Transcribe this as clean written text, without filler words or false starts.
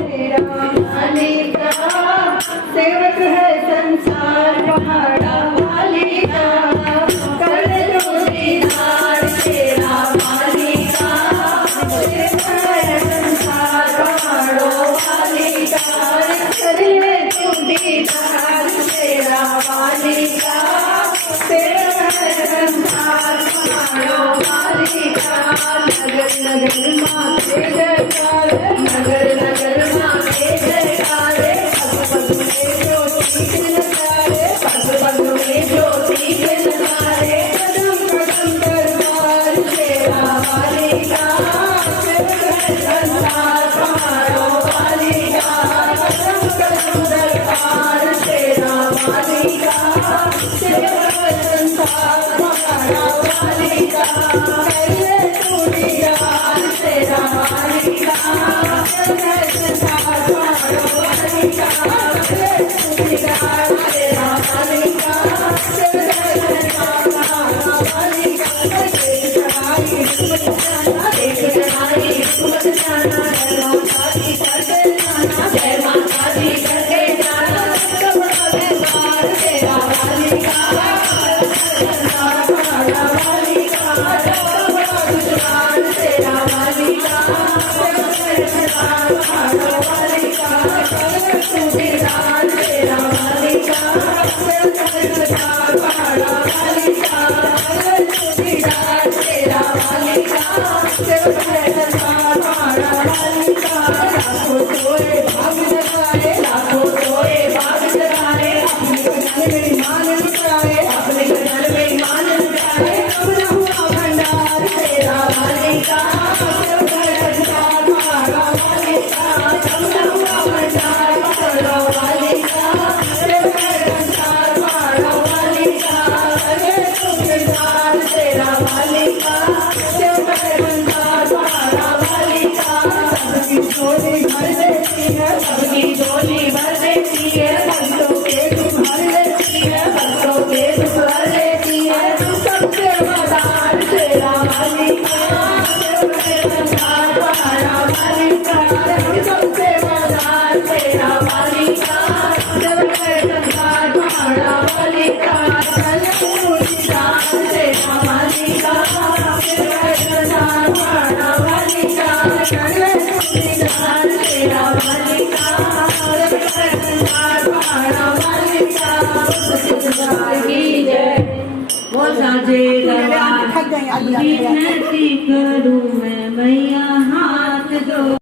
तेरा मालिक सेवक है संसार पहाड़ा वाली का कर दो दीदार तेरा मालिक सेवक है संसार पहाड़ों वाली का कर ले तू दीदार तेरा मालिक सेवक है संसार पहाड़ों वाली का नगर नगर माँ के जयकार नगर नगर माँ के जयकार पग पग में ज्योति के नजारे पग पग में ज्योति के नजारे कदम कदम दरबार तेरा वाली का सेवक है संसार पहाड़ों वाली का कदम कदम दरबार तेरा वाली का सेवक है संसार पहाड़ों वाली का कैसे तू दीदार तेरा वाली का सेवक है संसार पहाड़ों वाली का कैसे तू दीदार तेरा वाली का सेवक है संसार पहाड़ों वाली का देख चढ़ाई हिम्मत जाना देख चढ़ाई हिम्मत जाना जय माता दी करके जाना जय माता दी करके जाना कबड़ा दरबार तेरा वाली का संसार पहाड़ों वाली का कबड़ा गुजरात तेरा वाली का सेवक है संसार पहाड़ों वाली का कर तू दीदार तेरा वाली का सेवक है संसार पहाड़ों वाली का कर तू दीदार तेरा वाली का सेवक है संसार पहाड़ों वाली का लाखों तोरे भाग जगाए लाखों तोरे भाग जगाए अपने गगन में मान लुटाए अपने गगन में मान लुटाए अब न हुआ भंडार तेरा वाली का सेवक है संसार पहाड़ों वाली का अब न हुआ भंडार पहाड़ों वाली का सेवक है संसार पहाड़ों वाली का करे तू दीदार तेरा वाली का सेवक है संसार पहाड़ों वाली का सबकी झोली भर देती है सबकी झोली भर देती है भक्तों के दुख भर देती है भक्तों के दुख भर देती है सबसे मदार तेरा वाली का सेवक है संसार पहाड़ों वाली का सबसे मदार तेरा वाली का सेवक है संसार पहाड़ों वाली का कर तू दीदार तेरा वाली का सेवक है संसार पहाड़ों वाली का कर तू दीदार तेरा वाली का सेवक है संसार पहाड़ों वाली का की जय वो साजे दरबार विनती करूं मैं मैया हाथ जोड़